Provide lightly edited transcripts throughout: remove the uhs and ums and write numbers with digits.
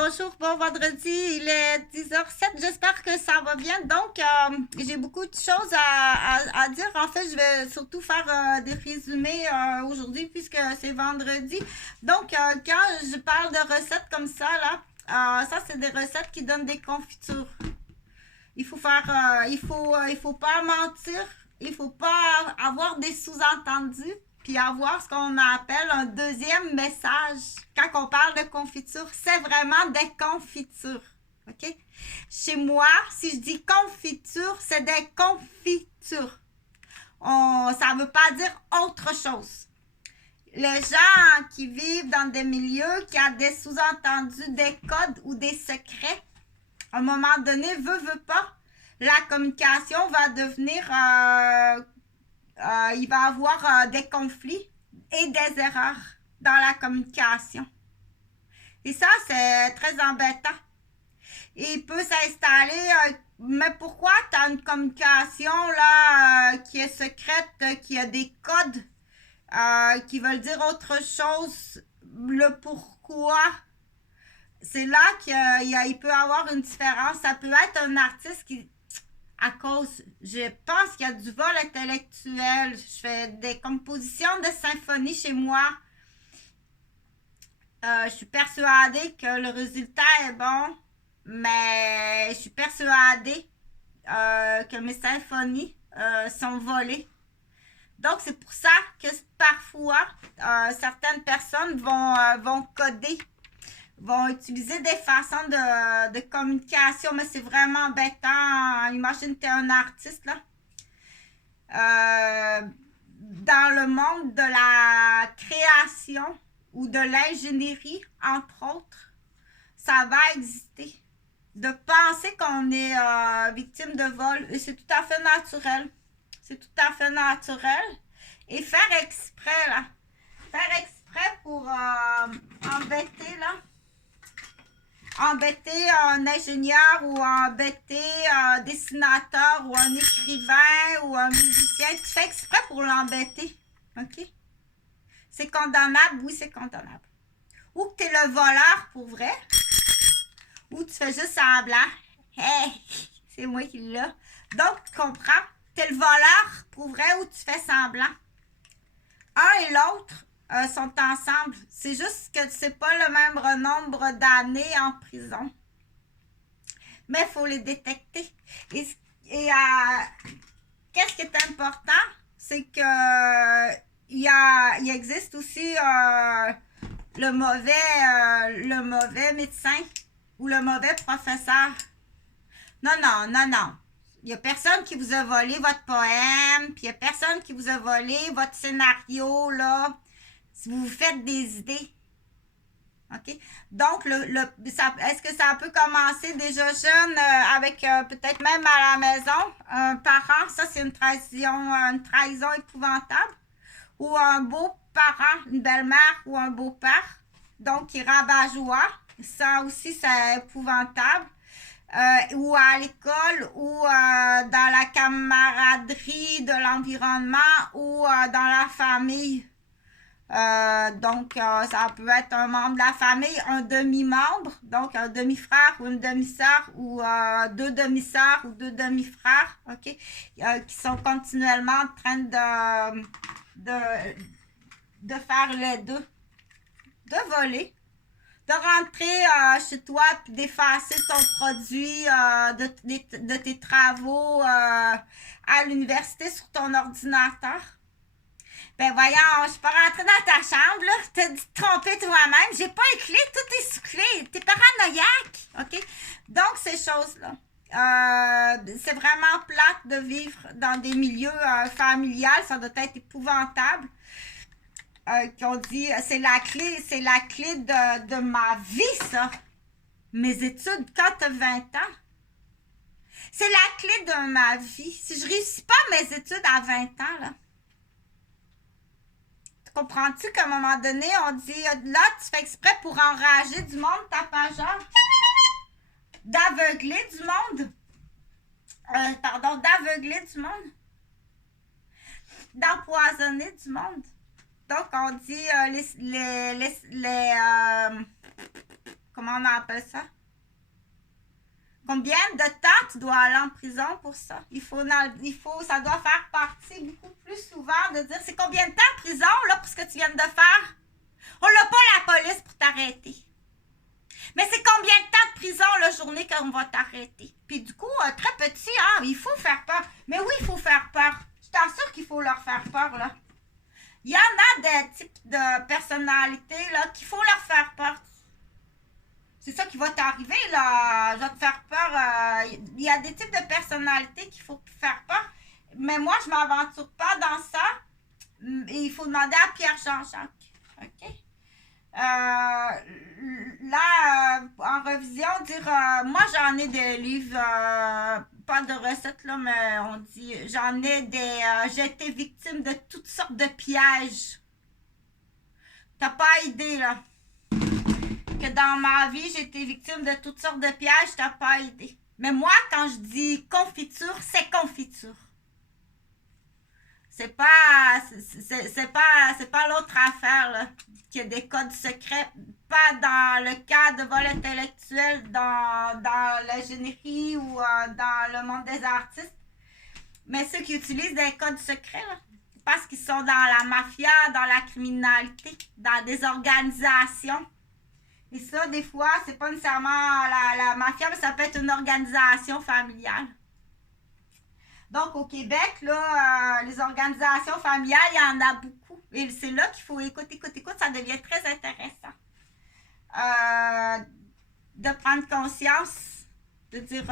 Bonjour, bon vendredi, il est 10h07, j'espère que ça va bien. Donc, j'ai beaucoup de choses à dire. En fait, je vais surtout faire des résumés aujourd'hui puisque c'est vendredi. Donc, quand je parle de recettes comme ça, là, ça, c'est des recettes qui donnent des confitures. Il faut faire, il faut pas mentir, il faut pas avoir des sous-entendus, puis avoir ce qu'on appelle un deuxième message. Quand on parle de confiture, c'est vraiment des confitures. OK? Chez moi, si je dis confiture, c'est des confitures. Ça ne veut pas dire autre chose. Les gens qui vivent dans des milieux qui ont des sous-entendus, des codes ou des secrets, à un moment donné, veut pas, la communication va devenir, il va y avoir des conflits et des erreurs dans la communication. Et ça, c'est très embêtant. Il peut s'installer, mais pourquoi tu as une communication là qui est secrète, qui a des codes qui veulent dire autre chose, le pourquoi? C'est là qu'il peut y avoir une différence. Ça peut être un artiste qui, à cause, je pense qu'il y a du vol intellectuel. Je fais des compositions de symphonie chez moi. Je suis persuadée que le résultat est bon, mais je suis persuadée que mes symphonies sont volées. Donc, c'est pour ça que parfois, certaines personnes vont coder, vont utiliser des façons de communication, mais c'est vraiment embêtant. Imagine que tu es un artiste, là. Dans le monde de la création ou de l'ingénierie, entre autres, ça va exister. De penser qu'on est victime de vol, et c'est tout à fait naturel. C'est tout à fait naturel. Et faire exprès, là. Faire exprès pour embêter, là. Embêter un ingénieur ou embêter un dessinateur ou un écrivain ou un musicien. Tu fais exprès pour l'embêter. OK? C'est condamnable? Oui, c'est condamnable. Ou que tu es le voleur pour vrai. Ou tu fais juste semblant. Hey, c'est moi qui l'ai. Donc, tu comprends? Tu es le voleur pour vrai ou tu fais semblant. Un et l'autre sont ensemble. C'est juste que c'est pas le même nombre d'années en prison. Mais il faut les détecter. Et qu'est-ce qui est important? C'est que il existe aussi le mauvais médecin ou le mauvais professeur. Non, non, non, non. Il n'y a personne qui vous a volé votre poème, puis il n'y a personne qui vous a volé votre scénario, là. Si vous vous faites des idées. OK? Donc, est-ce que ça peut commencer déjà jeune, avec peut-être même à la maison, un parent, ça c'est une trahison épouvantable, ou un beau-parent, une belle-mère ou un beau-père, donc qui rabat-joie, ça aussi c'est épouvantable. Ou à l'école, ou dans la camaraderie de l'environnement, ou dans la famille. Donc, ça peut être un membre de la famille, un demi-membre, donc un demi-frère ou une demi-sœur, ou deux demi-sœurs ou deux demi-frères, OK, qui sont continuellement en train de faire les deux, de voler. De rentrer chez toi et d'effacer ton produit de tes travaux à l'université sur ton ordinateur. Ben voyons, je suis pas rentrée dans ta chambre, là. T'as dû te tromper toi-même. J'ai pas les clés, tout est sous clé. T'es paranoïaque, OK? Donc, ces choses-là. C'est vraiment plate de vivre dans des milieux familiales. Ça doit être épouvantable. Qu'on dit, c'est la clé de ma vie, ça. Mes études, quand tu as 20 ans, c'est la clé de ma vie. Si je réussis pas mes études à 20 ans, là, tu comprends-tu qu'à un moment donné, on dit, là, tu fais exprès pour enrager du monde, t'as pas genre d'aveugler du monde. D'aveugler du monde. D'empoisonner du monde. Donc, on dit comment on appelle ça? Combien de temps tu dois aller en prison pour ça? Ça doit faire partie beaucoup plus souvent de dire c'est combien de temps en prison là, pour ce que tu viens de faire? On n'a pas la police pour t'arrêter. Mais c'est combien de temps de prison la journée qu'on va t'arrêter? Puis du coup, très petit, il faut faire peur. Mais oui, il faut faire peur. Je t'assure qu'il faut leur faire peur, là. Il y en a des types de personnalités, là, qu'il faut leur faire peur. C'est ça qui va t'arriver, là. Je vais te faire peur. Il y a des types de personnalités qu'il faut faire peur. Mais moi, je ne m'aventure pas dans ça. Il faut demander à Pierre Jean-Jacques. OK? Là, en revision, moi, j'en ai des livres, pas de recettes, là, mais on dit, j'ai été victime de toutes sortes de pièges. T'as pas idée, là. Que dans ma vie, j'ai été victime de toutes sortes de pièges, t'as pas idée. Mais moi, quand je dis confiture, c'est confiture. C'est pas l'autre affaire, là, qu'il y a des codes secrets, pas dans le cas de vol intellectuel, dans l'ingénierie ou dans le monde des artistes, mais ceux qui utilisent des codes secrets, là, parce qu'ils sont dans la mafia, dans la criminalité, dans des organisations. Et ça, des fois, c'est pas nécessairement la mafia, mais ça peut être une organisation familiale. Donc, au Québec, là, les organisations familiales, il y en a beaucoup. Et c'est là qu'il faut écouter, ça devient très intéressant. De prendre conscience, de dire,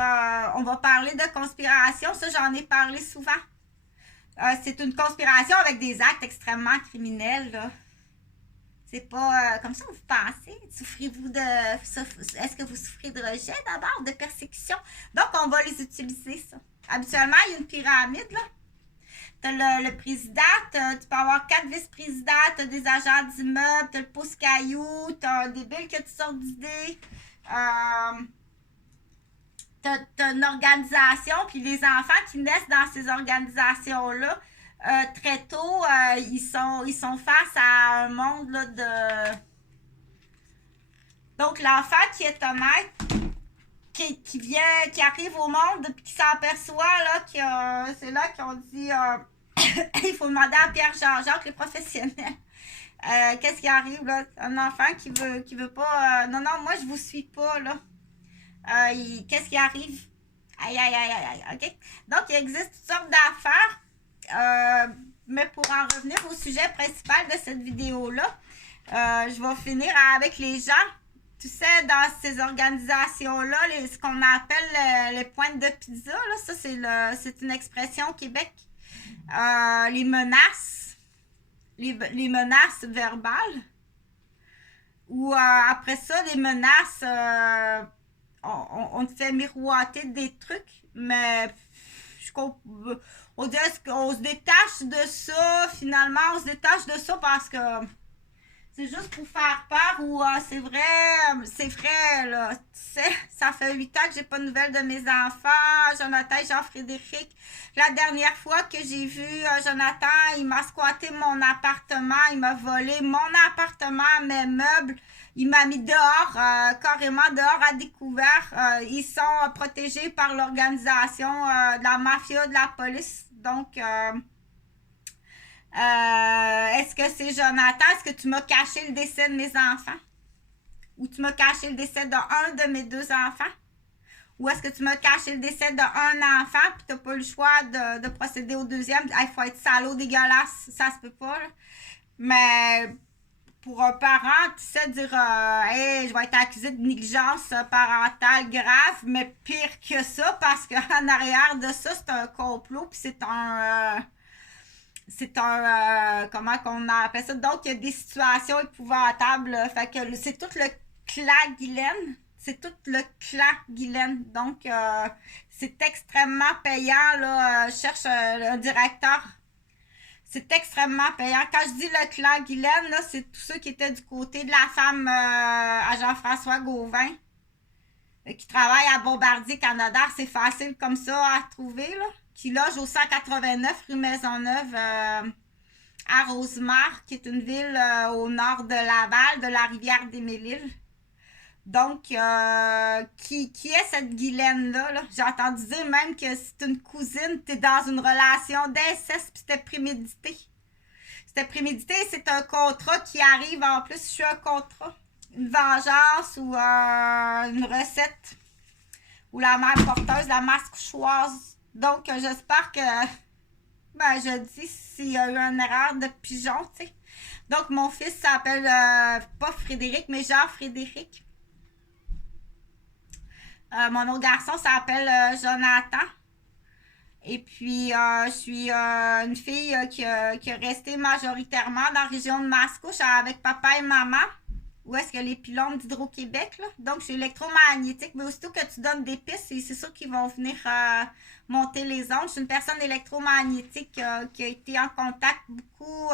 on va parler de conspiration, ça, j'en ai parlé souvent. C'est une conspiration avec des actes extrêmement criminels, là. C'est pas comme ça que vous pensez. Souffrez-vous est-ce que vous souffrez de rejet d'abord, de persécution? Donc, on va les utiliser, ça. Habituellement, il y a une pyramide, là. Tu as le président, tu peux avoir 4 vice-présidents, tu as des agents d'immeuble, tu as le pouce-caillou, tu as un débile qui a toutes sortes d'idées. Tu as une organisation, puis les enfants qui naissent dans ces organisations-là, très tôt, ils sont face à un monde là, de... Donc, l'enfant qui est honnête, qui arrive au monde, puis qui s'aperçoit, là, c'est là qu'on dit, il faut demander à Pierre Jean-Jacques, les professionnels, qu'est-ce qui arrive, là? Un enfant qui veut pas, non, moi, je vous suis pas, là. Qu'est-ce qui arrive? Aïe, OK? Donc, il existe toutes sortes d'affaires, mais pour en revenir au sujet principal de cette vidéo-là, je vais finir avec les gens. Tu sais, dans ces organisations-là, ce qu'on appelle les pointes de pizza, là, ça, c'est une expression au Québec. Les menaces verbales. Ou après ça, les menaces, on te fait miroiter des trucs, mais on se détache de ça, finalement, on se détache de ça parce que c'est juste pour faire peur ou c'est vrai, là. Tu sais, ça fait 8 ans que j'ai pas de nouvelles de mes enfants. Jonathan et Jean-Frédéric. La dernière fois que j'ai vu Jonathan, il m'a squatté mon appartement. Il m'a volé mon appartement, mes meubles. Il m'a mis dehors, carrément dehors à découvert. Ils sont protégés par l'organisation de la mafia, de la police. Donc... est-ce que c'est Jonathan? Est-ce que tu m'as caché le décès de mes enfants? Ou tu m'as caché le décès d'un de mes 2 enfants? Ou est-ce que tu m'as caché le décès d'un enfant puis tu n'as pas eu le choix de procéder au deuxième? Il faut être salaud, dégueulasse, ça se peut pas. Là. Mais pour un parent, tu sais, dire hey, je vais être accusé de négligence parentale grave, mais pire que ça, parce qu'en arrière de ça, c'est un complot, puis c'est un comment qu'on appelle ça, donc il y a des situations épouvantables, fait que c'est tout le clan Guylaine, donc c'est extrêmement payant, là, cherche un directeur, c'est extrêmement payant. Quand je dis le clan Guylaine, là, c'est tous ceux qui étaient du côté de la femme à Jean-François Gauvin, qui travaille à Bombardier Canada, c'est facile comme ça à trouver, là. Qui loge au 189 rue Maisonneuve à Rosemar, qui est une ville au nord de Laval, de la rivière des Mille-Îles. Donc, qui est cette Guylaine-là? Là? J'ai entendu dire même que c'est une cousine, t'es dans une relation d'inceste, puis c'était prémédité. C'était prémédité, c'est un contrat qui arrive en plus sur un contrat. Une vengeance ou une recette. Ou la mère porteuse, la masse couchoise. Donc, j'espère que, ben, je dis s'il y a eu une erreur de pigeon, tu sais. Donc, mon fils s'appelle, pas Frédéric, mais Jean-Frédéric. Mon autre garçon s'appelle Jonathan. Et puis, je suis une fille qui est restée majoritairement dans la région de Mascouche avec papa et maman. Où est-ce que les pylônes d'Hydro-Québec, là? Donc, c'est électromagnétique. Mais aussitôt que tu donnes des pistes, c'est sûr qu'ils vont venir monter les ondes. Je suis une personne électromagnétique qui a été en contact beaucoup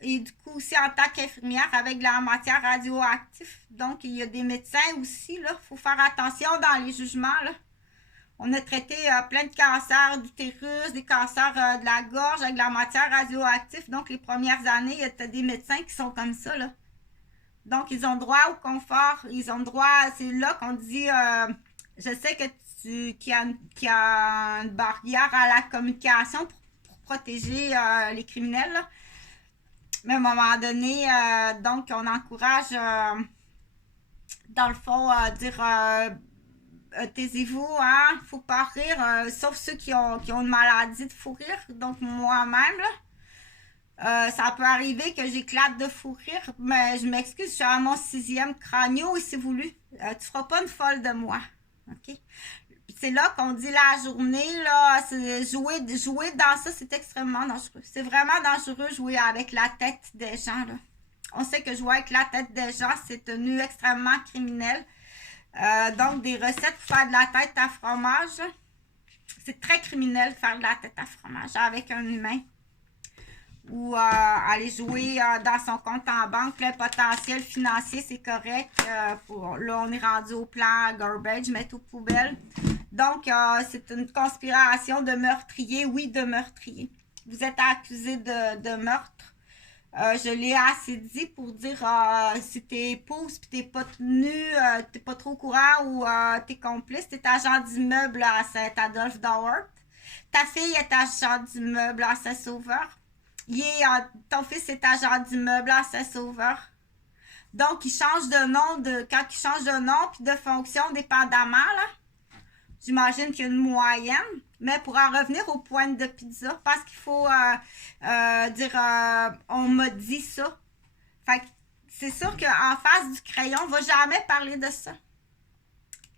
et du coup aussi en tant qu'infirmière avec de la matière radioactive. Donc, il y a des médecins aussi, là. Il faut faire attention dans les jugements, là. On a traité plein de cancers d'utérus, des cancers de la gorge avec de la matière radioactive. Donc, les premières années, il y a des médecins qui sont comme ça, là. Donc, ils ont droit au confort. Ils ont droit, c'est là qu'on dit, je sais que qu'il y a une barrière à la communication pour protéger les criminels, là. Mais à un moment donné, donc, on encourage, dans le fond, dire, taisez-vous, hein, faut pas rire, sauf ceux qui ont une maladie de fou rire. Donc, moi-même, là. Ça peut arriver que j'éclate de fou rire, mais je m'excuse, je suis à mon 6e crânio et si voulu, tu feras pas une folle de moi. OK? C'est là qu'on dit la journée, là, jouer dans ça, c'est extrêmement dangereux. C'est vraiment dangereux jouer avec la tête des gens, là. On sait que jouer avec la tête des gens, c'est tenu extrêmement criminel. Donc, des recettes pour faire de la tête à fromage, c'est très criminel de faire de la tête à fromage avec un humain. Ou aller jouer dans son compte en banque, le potentiel financier, c'est correct. Là, on est rendu au plan garbage, mettre aux poubelles. Donc, c'est une conspiration de meurtrier, oui, de meurtrier. Vous êtes accusé de meurtre. Je l'ai assez dit pour dire si t'es épouse puis t'es pas tenu, t'es pas trop au courant ou t'es complice, t'es agent d'immeuble à Saint-Adolphe d'Howard. Ta fille est agent d'immeuble à Saint-Sauveur. Ton fils est agent d'immeuble à Saint-Sauveur. Donc, il change de nom quand il change de nom puis de fonction dépendamment, là. J'imagine qu'il y a une moyenne. Mais pour en revenir aux pointes de pizza, parce qu'il faut dire on m'a dit ça. Fait que c'est sûr qu'en face du crayon, on va jamais parler de ça.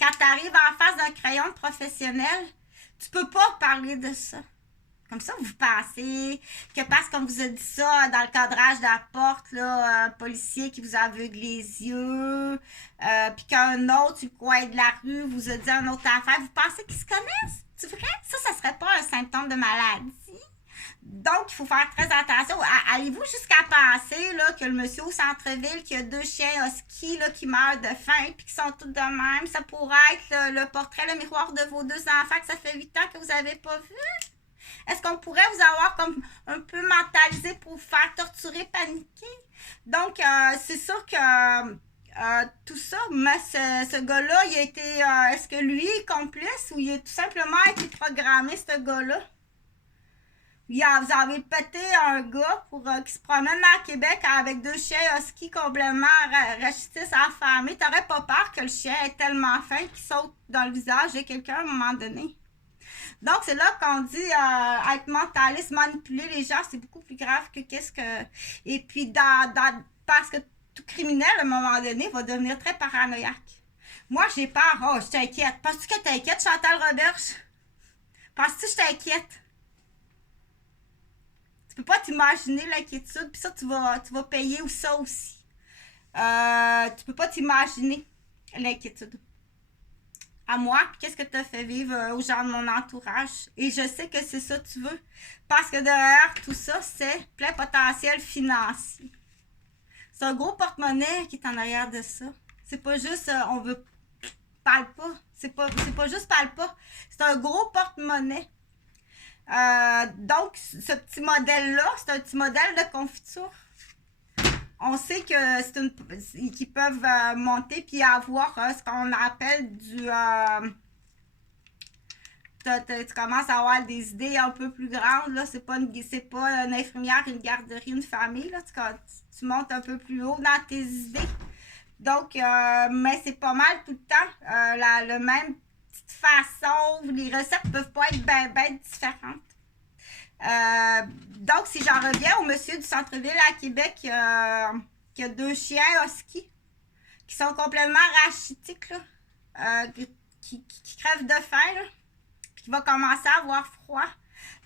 Quand tu arrives en face d'un crayon professionnel, tu peux pas parler de ça. Comme ça, vous pensez que parce qu'on vous a dit ça dans le cadrage de la porte, là, un policier qui vous aveugle les yeux, puis qu'un autre, sur le coin de la rue, vous a dit une autre affaire, vous pensez qu'ils se connaissent? C'est vrai? Ça serait pas un symptôme de maladie? Donc, il faut faire très attention. Allez-vous jusqu'à penser là, que le monsieur au centre-ville qui a 2 chiens husky là, qui meurent de faim puis qui sont tous de même, ça pourrait être le portrait, le miroir de vos 2 enfants que ça fait 8 ans que vous n'avez pas vu? Est-ce qu'on pourrait vous avoir comme un peu mentalisé pour vous faire torturer, paniquer? Donc, c'est sûr que tout ça, mais ce gars-là, il a été... est-ce que lui est complice ou il a tout simplement été programmé, ce gars-là? Vous avez pété un gars qui se promène à Québec avec 2 chiens husky complètement rachitis affamés. T'aurais pas peur que le chien est tellement faim qu'il saute dans le visage de quelqu'un à un moment donné? Donc, c'est là qu'on dit être mentaliste, manipuler les gens, c'est beaucoup plus grave que qu'est-ce que... Et puis, parce que tout criminel, à un moment donné, va devenir très paranoïaque. Moi, j'ai peur. Oh, je t'inquiète. Penses-tu que t'inquiète, Chantal Roberge? Penses-tu que je t'inquiète? Tu peux pas t'imaginer l'inquiétude, puis ça, tu vas payer ou ça aussi. Tu peux pas t'imaginer l'inquiétude. À moi, puis qu'est-ce que tu as fait vivre aux gens de mon entourage. Et je sais que c'est ça que tu veux. Parce que derrière tout ça, c'est plein potentiel financier. C'est un gros porte-monnaie qui est en arrière de ça. C'est pas juste on veut parle pas. C'est pas juste parle pas. C'est un gros porte-monnaie. Donc, ce petit modèle-là, c'est un petit modèle de confiture. On sait que c'est une qu'ils peuvent monter puis avoir ce qu'on appelle du tu commences à avoir des idées un peu plus grandes là, c'est pas une infirmière, une garderie, une famille là, tu montes un peu plus haut dans tes idées. Donc mais c'est pas mal tout le temps le même petite façon, les recettes peuvent pas être ben différentes. Donc, si j'en reviens au monsieur du centre-ville à Québec qui a 2 chiens husky qui sont complètement rachitiques, là, qui crèvent de faim, là, puis qui va commencer à avoir froid.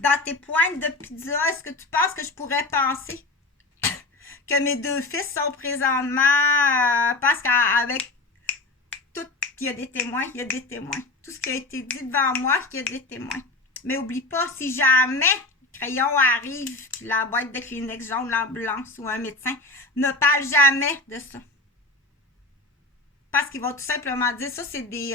Dans tes pointes de pizza, est-ce que tu penses que je pourrais penser que mes 2 fils sont présentement, parce qu'avec tout, il y a des témoins, Tout ce qui a été dit devant moi, il y a des témoins. Mais oublie pas, si jamais crayon arrive, la boîte de Kleenex jaune, l'ambulance ou un médecin, ne parle jamais de ça. Parce qu'ils vont tout simplement dire ça, c'est des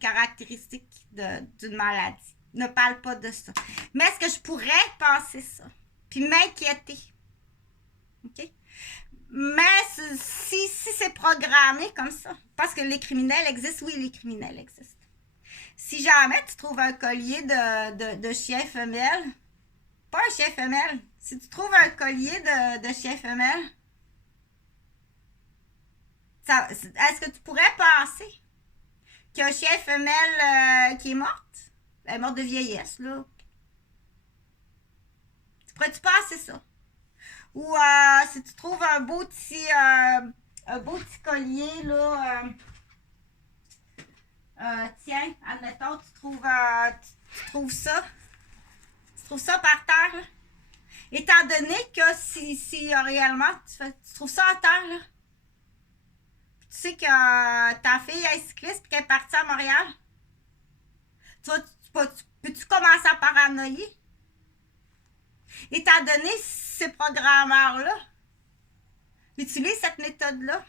caractéristiques d'une maladie. Ne parle pas de ça. Mais est-ce que je pourrais penser ça? Puis m'inquiéter. OK? Mais si c'est programmé comme ça, parce que les criminels existent, oui, les criminels existent. Si jamais tu trouves un collier de chien femelle, pas un chien femelle, si tu trouves un collier de chien femelle, est-ce que tu pourrais penser qu'un chien femelle qui est morte, elle est morte de vieillesse, là, pourrais-tu penser ça? Ou si tu trouves un beau petit collier, là, tiens, admettons, tu trouves ça. Tu trouves ça par terre, là. Étant donné que si réellement, tu trouves ça à terre, là. Tu sais que ta fille est cycliste et qu'elle est partie à Montréal. Peux-tu commencer à paranoïer? Étant donné ces programmeurs-là utilisent cette méthode-là,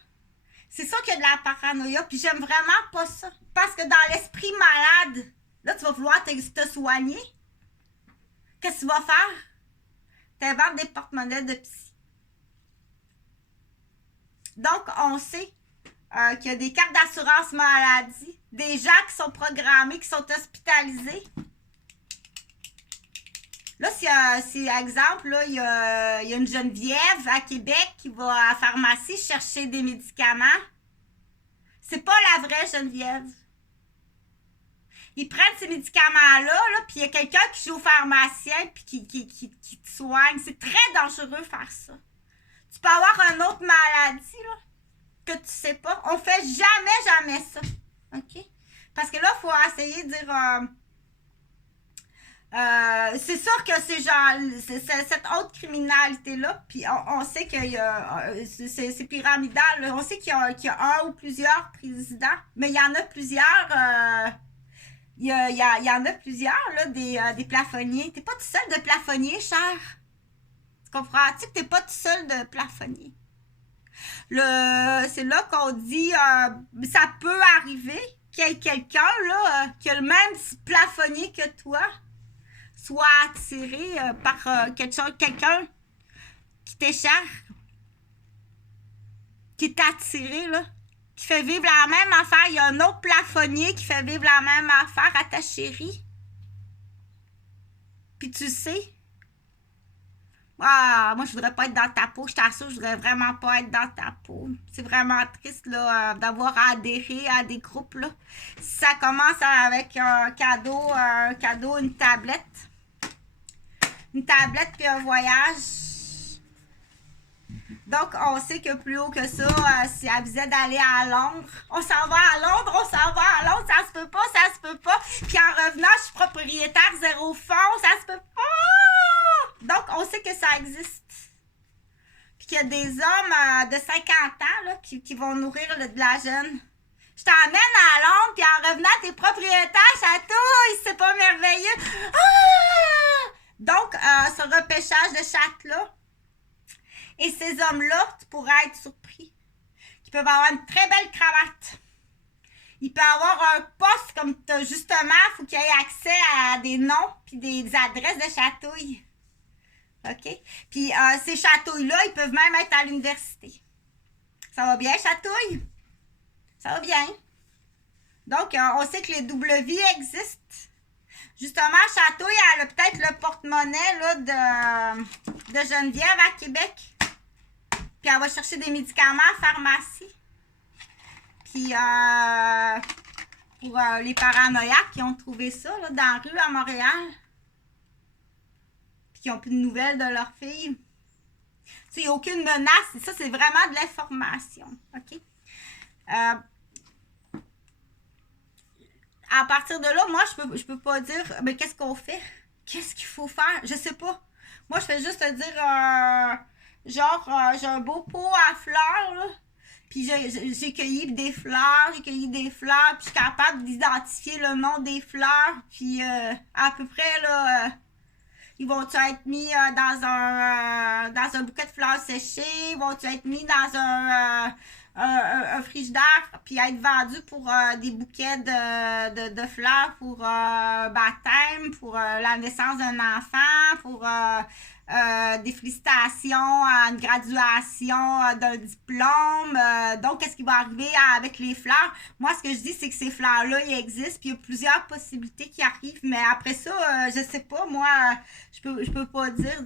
c'est sûr qu'il y a de la paranoïa, puis j'aime vraiment pas ça. Parce que dans l'esprit malade, là, tu vas vouloir te soigner. Qu'est-ce que tu vas faire? T'inventes des porte-monnaies de psy. Donc, on sait qu'il y a des cartes d'assurance maladie, des gens qui sont programmés, qui sont hospitalisés. Là, si exemple, là, il y a une Geneviève à Québec qui va à la pharmacie chercher des médicaments. C'est pas la vraie Geneviève. Ils prennent ces médicaments-là, là, puis il y a quelqu'un qui joue au pharmacien puis qui te soigne. C'est très dangereux faire ça. Tu peux avoir une autre maladie, là, que tu sais pas. On fait jamais ça. OK? Parce que là, il faut essayer de dire... c'est sûr que cette autre criminalité-là, puis on sait qu'il y a... c'est pyramidal. Là. On sait qu'il y a un ou plusieurs présidents, mais il y en a plusieurs... Il y en a plusieurs, là, des plafonniers. T'es pas tout seul de plafonnier, cher. Tu comprends-tu que t'es pas tout seul de plafonnier? C'est là qu'on dit, ça peut arriver qu'il y ait quelqu'un, là, qui a le même plafonnier que toi, soit attiré par quelqu'un qui t'est cher, qui t'a attiré, là. Qui fait vivre la même affaire. Il y a un autre plafonnier qui fait vivre la même affaire à ta chérie. Puis tu sais. Ah, moi, je voudrais pas être dans ta peau. Je t'assure, je voudrais vraiment pas être dans ta peau. C'est vraiment triste là, d'avoir adhéré à des groupes. Là. Ça commence avec un cadeau, une tablette. Une tablette puis un voyage. Donc, on sait que plus haut que ça, si elle visait d'aller à Londres, on s'en va à Londres, ça se peut pas. Puis en revenant, je suis propriétaire, 0 fonds, ça se peut pas. Donc, on sait que ça existe. Puis qu'il y a des hommes de 50 ans là, qui vont nourrir de la jeune. Je t'emmène à Londres, puis en revenant, t'es propriétaire, chatouille, c'est pas merveilleux. Ah! Donc, ce repêchage de chatte-là, et ces hommes-là, tu pourrais être surpris, qu'ils peuvent avoir une très belle cravate. Ils peuvent avoir un poste comme justement, il faut qu'il y ait accès à des noms puis des adresses de chatouilles. OK? Puis ces chatouilles-là, ils peuvent même être à l'université. Ça va bien, Chatouille? Ça va bien. Donc, on sait que les double vies existent. Justement, Chatouille, elle a peut-être le porte-monnaie là, de Geneviève à Québec. Puis elle va chercher des médicaments à la pharmacie. Puis pour les paranoïaques qui ont trouvé ça là, dans la rue à Montréal. Puis qui n'ont plus de nouvelles de leur fille. Il n'y a aucune menace. Ça, c'est vraiment de l'information. OK? À partir de là, moi, je peux pas dire, mais qu'est-ce qu'on fait? Qu'est-ce qu'il faut faire? Je sais pas. Moi, je fais juste te dire, j'ai un beau pot à fleurs, là. Puis j'ai cueilli des fleurs, puis je suis capable d'identifier le nom des fleurs, puis à peu près, là, ils vont être mis dans un bouquet de fleurs séchées, ils vont être mis dans un frigidaire, puis être vendus pour des bouquets de fleurs pour baptême, pour la naissance d'un enfant, pour des félicitations à une graduation d'un diplôme. Donc, qu'est-ce qui va arriver avec les fleurs? Moi, ce que je dis, c'est que ces fleurs-là, ils existent, puis il y a plusieurs possibilités qui arrivent, mais après ça, je sais pas, moi, je peux pas dire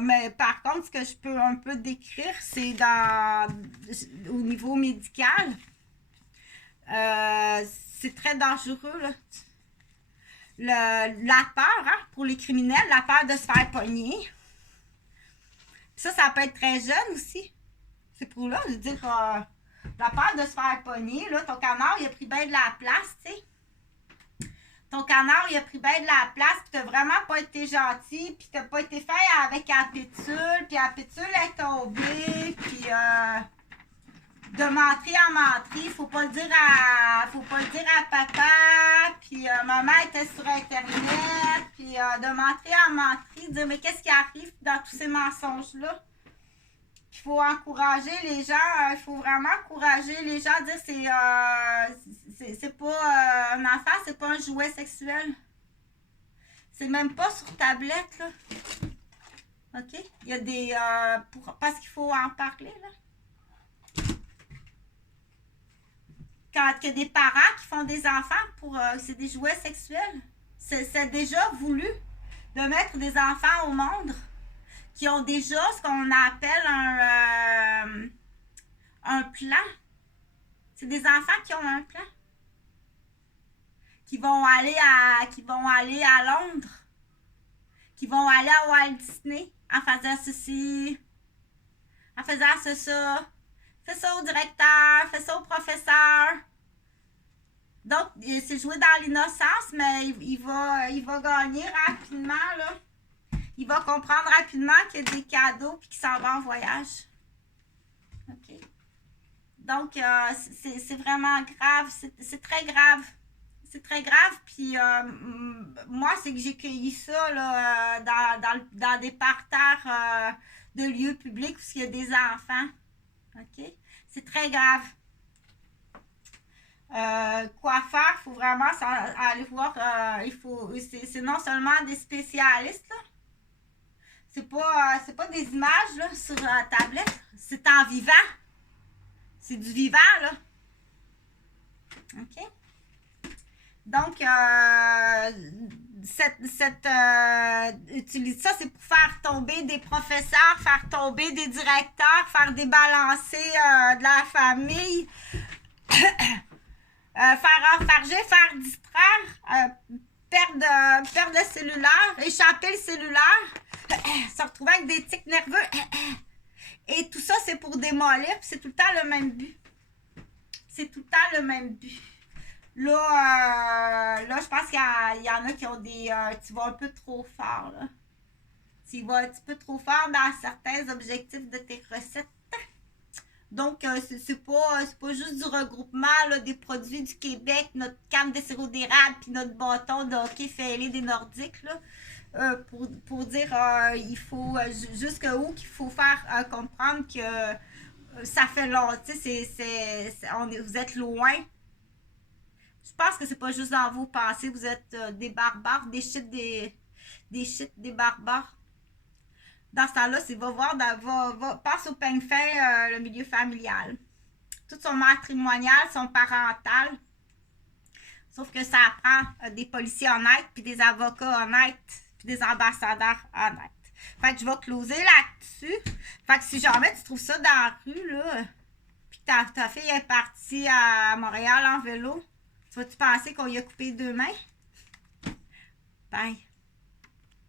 mais par contre, ce que je peux un peu décrire, c'est au niveau médical. C'est très dangereux, là. La peur, hein, pour les criminels, la peur de se faire pogner. Ça peut être très jeune aussi. C'est pour là, je veux dire, la peur de se faire pogner, là, ton canard, il a pris bien de la place, tu sais. Ton canard, il a pris bien de la place, puis t'as vraiment pas été gentil, puis t'as pas été fait avec la pétule, puis la pétule est tombée, puis de menterie en menterie, faut pas le dire à papa, puis maman était sur Internet, puis de menterie en menterie, dire mais qu'est-ce qui arrive dans tous ces mensonges-là? Il faut encourager les gens, il faut vraiment encourager les gens à dire c'est pas un enfant, c'est pas un jouet sexuel. C'est même pas sur tablette, là. OK? Il y a des... parce qu'il faut en parler, là. Quand il y a des parents qui font des enfants pour... c'est des jouets sexuels. C'est déjà voulu de mettre des enfants au monde qui ont déjà ce qu'on appelle un plan. C'est des enfants qui ont un plan. Qui vont aller à Londres. Qui vont aller à Walt Disney en faisant ceci. En faisant ça. Fais ça au directeur. Fais ça au professeur. Donc, c'est joué dans l'innocence, mais il va gagner rapidement, là. Il va comprendre rapidement qu'il y a des cadeaux et qu'il s'en va en voyage. OK? Donc, c'est vraiment grave. C'est très grave. C'est très grave. Puis, moi, c'est que j'ai cueilli ça là, dans des parterres de lieux publics où il y a des enfants. OK? C'est très grave. Quoi faire? Il faut vraiment aller voir. C'est non seulement des spécialistes, là. C'est pas des images là, sur la tablette. C'est en vivant. C'est du vivant, là. OK? Donc, utilise ça, c'est pour faire tomber des professeurs, faire tomber des directeurs, faire débalancer de la famille, faire enfarger, faire distraire, perdre le cellulaire, échapper le cellulaire, se retrouver avec des tics nerveux. Et tout ça, c'est pour démolir, puis c'est tout le temps le même but. C'est tout le temps le même but. Là, je pense qu'il y en a qui ont tu vas un peu trop fort, là. Tu vas un petit peu trop fort dans certains objectifs de tes recettes. Donc, c'est pas juste du regroupement là, des produits du Québec, notre canne de sirop d'érable puis notre bâton de hockey fêlé des Nordiques, là. Pour dire il faut jusqu'où qu'il faut faire comprendre que ça fait longtemps, vous êtes loin. Je pense que c'est pas juste dans vos pensées, vous êtes des barbares, des shit des barbares. Dans ce temps-là, c'est va voir, passe au peigne fin le milieu familial. Tout son matrimonial, son parental. Sauf que ça prend des policiers honnêtes, puis des avocats honnêtes, puis des ambassadeurs honnêtes. Fait que je vais closer là-dessus. Fait que si jamais tu trouves ça dans la rue, là, puis ta fille est partie à Montréal en vélo, tu vas-tu penser qu'on lui a coupé 2 mains? Ben.